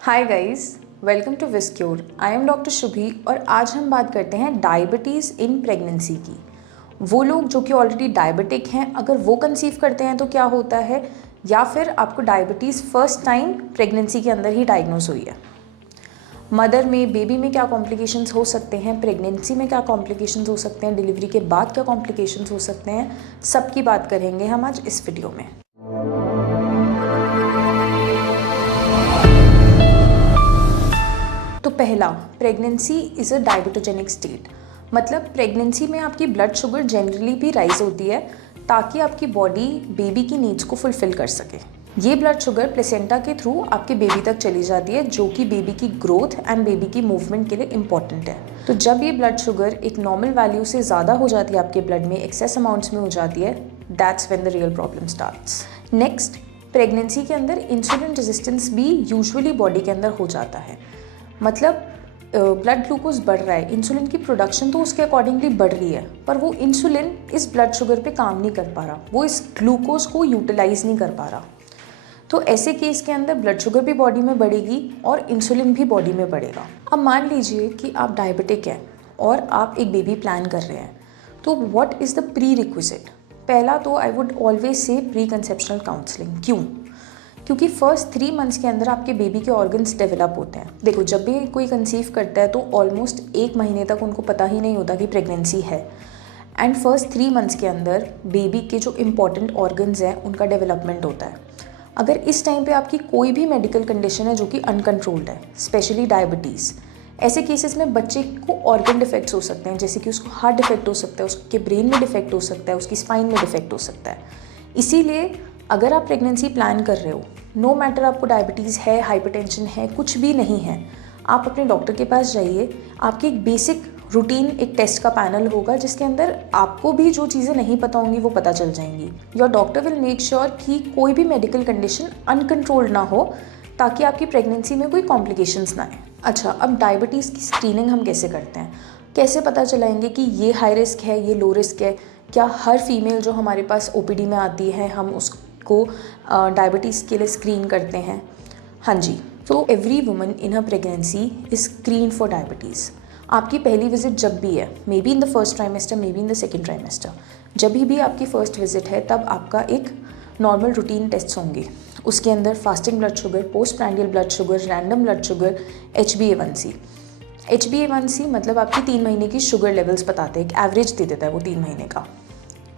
Hi guys, welcome to विस्क्योर। I am doctor Shubhi और आज हम बात करते हैं डायबिटीज़ इन प्रेगनेंसी की। वो लोग जो कि ऑलरेडी डायबिटिक हैं, अगर वो कंसीव करते हैं तो क्या होता है, या फिर आपको डायबिटीज़ फर्स्ट टाइम प्रेगनेंसी के अंदर ही डायग्नोस हुई है। मदर में, बेबी में क्या कॉम्प्लिकेशंस हो सकते हैं, प्रेगनेंसी में क्या कॉम्प्लिकेशंस हो सकते हैं, डिलीवरी के बाद क्या कॉम्प्लिकेशंस हो सकते हैं, सबकी बात करेंगे हम आज इस वीडियो में। तो पहला, pregnancy is a diabetogenic state. मतलब प्रेगनेंसी में आपकी ब्लड शुगर जनरली भी राइज होती है ताकि आपकी बॉडी बेबी की नीड्स को फुलफिल कर सके। ये ब्लड शुगर प्लेसेंटा के थ्रू आपके बेबी तक चली जाती है, जो कि बेबी की ग्रोथ एंड बेबी की मूवमेंट के लिए इम्पॉर्टेंट है। तो जब ये ब्लड शुगर एक नॉर्मल वैल्यू से ज़्यादा हो जाती है, आपके ब्लड में एक्सेस अमाउंट्स में हो जाती है, that's when the real problem starts. Next, pregnancy के अंदर इंसुलिन रेजिस्टेंस भी यूजुअली बॉडी के अंदर हो जाता है। मतलब ब्लड ग्लूकोज बढ़ रहा है, इंसुलिन की प्रोडक्शन तो उसके अकॉर्डिंगली बढ़ रही है, पर वो इंसुलिन इस ब्लड शुगर पे काम नहीं कर पा रहा, वो इस ग्लूकोज को यूटिलाइज नहीं कर पा रहा। तो ऐसे केस के अंदर ब्लड शुगर भी बॉडी में बढ़ेगी और इंसुलिन भी बॉडी में बढ़ेगा। अब मान लीजिए कि आप डायबिटिक हैं और आप एक बेबी प्लान कर रहे हैं, तो what is the pre requisite? पहला तो I would always say pre conceptional counselling. क्यों? क्योंकि फर्स्ट 3 मंथ्स के अंदर आपके बेबी के ऑर्गन्स डेवलप होते हैं। देखो, जब भी कोई कंसीव करता है तो ऑलमोस्ट 1 महीने तक उनको पता ही नहीं होता कि प्रेगनेंसी है। एंड फर्स्ट 3 मंथ्स के अंदर बेबी के जो इम्पॉर्टेंट ऑर्गन्स हैं उनका डेवलपमेंट होता है। अगर इस टाइम पे आपकी कोई भी मेडिकल कंडीशन है जो कि अनकंट्रोल्ड है, स्पेशली डायबिटीज़, ऐसे केसेस में बच्चे को ऑर्गन डिफेक्ट्स हो सकते हैं, जैसे कि उसको हार्ट डिफेक्ट हो सकता है, उसके ब्रेन में डिफेक्ट हो सकता है, उसकी स्पाइन में डिफेक्ट हो सकता है। इसीलिए अगर आप प्रेगनेंसी प्लान कर रहे हो, नो मैटर आपको डायबिटीज़ है, हाइपरटेंशन है, कुछ भी नहीं है, आप अपने डॉक्टर के पास जाइए। आपकी एक बेसिक रूटीन, एक टेस्ट का पैनल होगा जिसके अंदर आपको भी जो चीज़ें नहीं पता होंगी वो पता चल जाएंगी। Your doctor will make sure कि कोई भी मेडिकल कंडीशन अनकंट्रोल्ड ना हो, ताकि आपकी प्रेगनेंसी में कोई कॉम्प्लिकेशंस ना आए। अच्छा, अब डायबिटीज़ की स्क्रीनिंग हम कैसे करते हैं? कैसे पता चलाएंगे कि ये हाई रिस्क है, ये लो रिस्क है? क्या हर फीमेल जो हमारे पास ओपीडी में आती है हम उसको डायबिटीज़ के लिए स्क्रीन करते हैं? हाँ जी। तो every woman in a pregnancy is screen for diabetes. आपकी पहली विजिट जब भी है, may be in the first trimester, may be in the second trimester, जब भी आपकी फर्स्ट विजिट है तब आपका एक नॉर्मल रूटीन टेस्ट होंगे। उसके अंदर fasting blood sugar, post prandial blood sugar, random blood sugar, HbA1c। HbA1c मतलब आपकी 3 महीने की शुगर लेवल्स बताते हैं, एक एवरेज दे देता है वो 3 महीने का।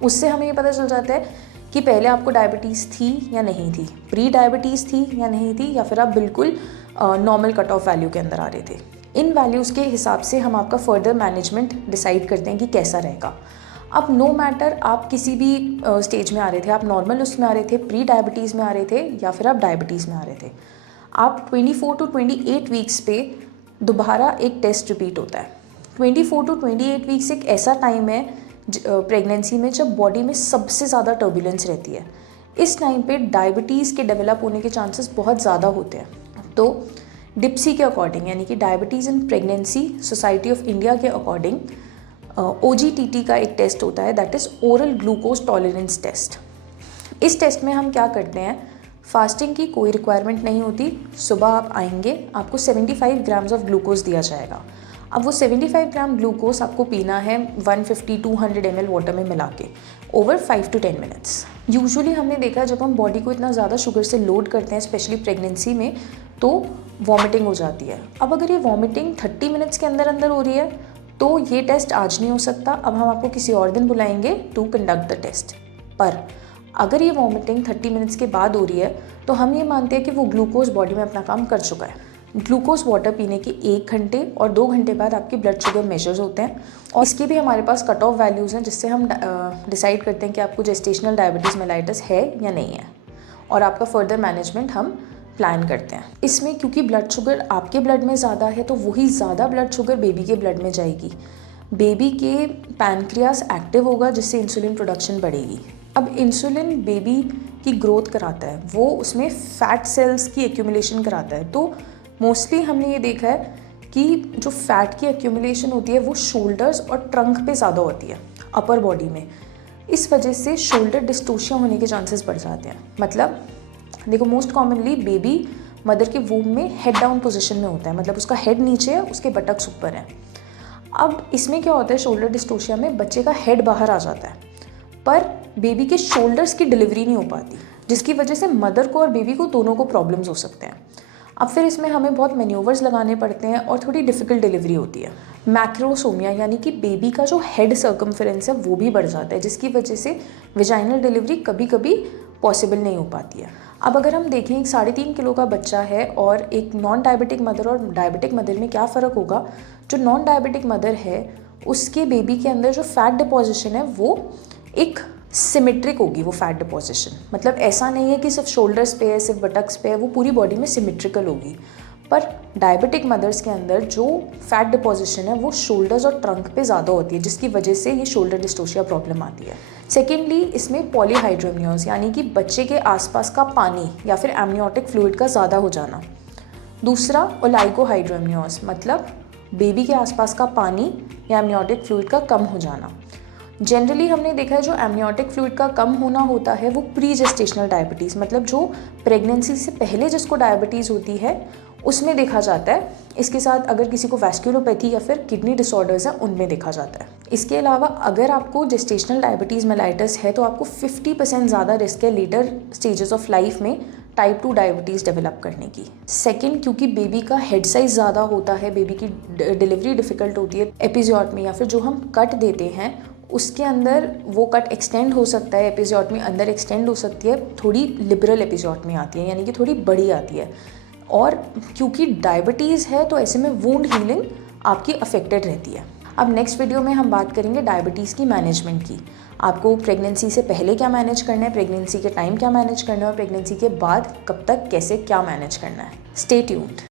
उससे हमें ये पता चल जाता है कि पहले आपको डायबिटीज़ थी या नहीं थी, प्री डायबिटीज़ थी या नहीं थी, या फिर आप बिल्कुल नॉर्मल कट ऑफ वैल्यू के अंदर आ रहे थे। इन वैल्यूज़ के हिसाब से हम आपका फर्दर मैनेजमेंट डिसाइड करते हैं कि कैसा रहेगा। अब नो मैटर आप किसी भी स्टेज में आ रहे थे, आप नॉर्मल उसमें आ रहे थे, प्री डायबिटीज़ में आ रहे थे, या फिर आप डायबिटीज़ में आ रहे थे, आप 24 to 28 वीक्स पे दोबारा एक टेस्ट रिपीट होता है। 24 to 28 वीक्स एक ऐसा टाइम है प्रेगनेंसी में जब बॉडी में सबसे ज़्यादा टर्बुलेंस रहती है। इस टाइम पे डायबिटीज़ के डेवलप होने के चांसेस बहुत ज़्यादा होते हैं। तो डिप्सी के अकॉर्डिंग, यानी कि diabetes in pregnancy society of India के अकॉर्डिंग, OGTT का एक टेस्ट होता है, that is oral glucose tolerance test. इस टेस्ट में हम क्या करते हैं, फास्टिंग की कोई रिक्वायरमेंट नहीं होती। सुबह आप आएंगे, आपको 75 ग्राम्स ऑफ ग्लूकोज दिया जाएगा। अब वो 75 ग्राम ग्लूकोज आपको पीना है 150-200 ml वाटर में मिला के ओवर 5 to 10 मिनट्स। यूजुअली हमने देखा जब हम बॉडी को इतना ज़्यादा शुगर से लोड करते हैं, स्पेशली प्रेगनेंसी में, तो वॉमिटिंग हो जाती है। अब अगर ये वॉमिटिंग 30 मिनट्स के अंदर अंदर हो रही है तो ये टेस्ट आज नहीं हो सकता, अब हम आपको किसी और दिन बुलाएंगे टू कंडक्ट द टेस्ट। पर अगर ये वॉमिटिंग 30 मिनट्स के बाद हो रही है तो हम ये मानते हैं कि वो ग्लूकोज बॉडी में अपना काम कर चुका है। ग्लूकोज वाटर पीने के 1 घंटे और 2 घंटे बाद आपके ब्लड शुगर मेजर्स होते हैं, और इसके भी हमारे पास कट ऑफ वैल्यूज़ हैं जिससे हम डिसाइड करते हैं कि आपको जेस्टेशनल डायबिटीज़ मेलाइटिस है या नहीं है, और आपका फर्दर मैनेजमेंट हम प्लान करते हैं। इसमें क्योंकि ब्लड शुगर आपके ब्लड में ज़्यादा है तो वही ज़्यादा ब्लड शुगर बेबी के ब्लड में जाएगी। बेबी के पैनक्रियास एक्टिव होगा जिससे इंसुलिन प्रोडक्शन बढ़ेगी। अब इंसुलिन बेबी की ग्रोथ कराता है, वो उसमें फैट सेल्स की एक्यूमुलेशन कराता है। तो मोस्टली हमने ये देखा है कि जो फैट की एक्यूमुलेशन होती है वो शोल्डर्स और ट्रंक पे ज़्यादा होती है, अपर बॉडी में। इस वजह से शोल्डर डिस्टोशिया होने के चांसेस बढ़ जाते हैं। मतलब देखो, मोस्ट कॉमनली बेबी मदर के वूम में हेड डाउन पोजीशन में होता है, मतलब उसका हेड नीचे है, उसके बटक्स ऊपर है। अब इसमें क्या होता है, शोल्डर डिस्टोशिया में बच्चे का हेड बाहर आ जाता है पर बेबी के शोल्डर्स की डिलीवरी नहीं हो पाती, जिसकी वजह से मदर को और बेबी को दोनों को प्रॉब्लम्स हो सकते हैं। अब फिर इसमें हमें बहुत मैन्यूवर्स लगाने पड़ते हैं और थोड़ी डिफ़िकल्ट डिलीवरी होती है। मैक्रोसोमिया यानी कि बेबी का जो हेड सर्कमफेरेंस है वो भी बढ़ जाता है, जिसकी वजह से विजाइनल डिलीवरी कभी कभी पॉसिबल नहीं हो पाती है। अब अगर हम देखें, एक 3.5 किलो का बच्चा है और एक नॉन डायबिटिक मदर और डायबिटिक मदर में क्या फ़र्क होगा। जो नॉन डायबिटिक मदर है उसके बेबी के अंदर जो फैट डिपोजिशन है वो एक सिमेट्रिक होगी। वो फैट डिपोजिशन मतलब ऐसा नहीं है कि सिर्फ शोल्डर्स पे है, सिर्फ बटक्स पे है, वो पूरी बॉडी में सिमेट्रिकल होगी। पर डायबिटिक मदर्स के अंदर जो फैट डिपोजिशन है वो शोल्डर्स और ट्रंक पे ज़्यादा होती है, जिसकी वजह से ये शोल्डर डिस्टोशिया प्रॉब्लम आती है। सेकेंडली, इसमें पॉलीहाइड्रोमियोस यानी कि बच्चे के आसपास का पानी या फिर एमनियोटिक फ्लूइड का ज़्यादा हो जाना। दूसरा, ओलाइगोहाइड्रोमियोस मतलब बेबी के आसपास का पानी या एमनियोटिक फ्लूइड का कम हो जाना। जनरली हमने देखा है जो एमनियोटिक फ्लूइड का कम होना होता है वो प्री जेस्टेशनल डायबिटीज़ मतलब जो प्रेगनेंसी से पहले जिसको डायबिटीज़ होती है उसमें देखा जाता है। इसके साथ अगर किसी को वैस्कुलोपैथी या फिर किडनी डिसऑर्डर्स हैं उनमें देखा जाता है। इसके अलावा अगर आपको जेस्टेशनल डायबिटीज़ मेलाइटस है तो आपको 50% ज़्यादा रिस्क है लेटर स्टेजेस ऑफ लाइफ में टाइप 2 डायबिटीज़ डेवलप करने की। सेकंड, क्योंकि बेबी का हेड साइज़ ज़्यादा होता है, बेबी की डिलीवरी डिफ़िकल्ट होती है, एपिज़ियोटमी या फिर जो हम कट देते हैं उसके अंदर वो कट एक्सटेंड हो सकता है, एपिज़ियोटमी अंदर एक्सटेंड हो सकती है, थोड़ी लिबरल एपिज़ियोटमी आती है यानी कि थोड़ी बड़ी आती है। और क्योंकि डायबिटीज़ है तो ऐसे में वुंड हीलिंग आपकी अफेक्टेड रहती है। अब नेक्स्ट वीडियो में हम बात करेंगे डायबिटीज़ की मैनेजमेंट की। आपको प्रेगनेंसी से पहले क्या मैनेज करना है, प्रेगनेंसी के टाइम क्या मैनेज करना है और प्रेगनेंसी के बाद कब तक कैसे क्या मैनेज करना है। Stay tuned.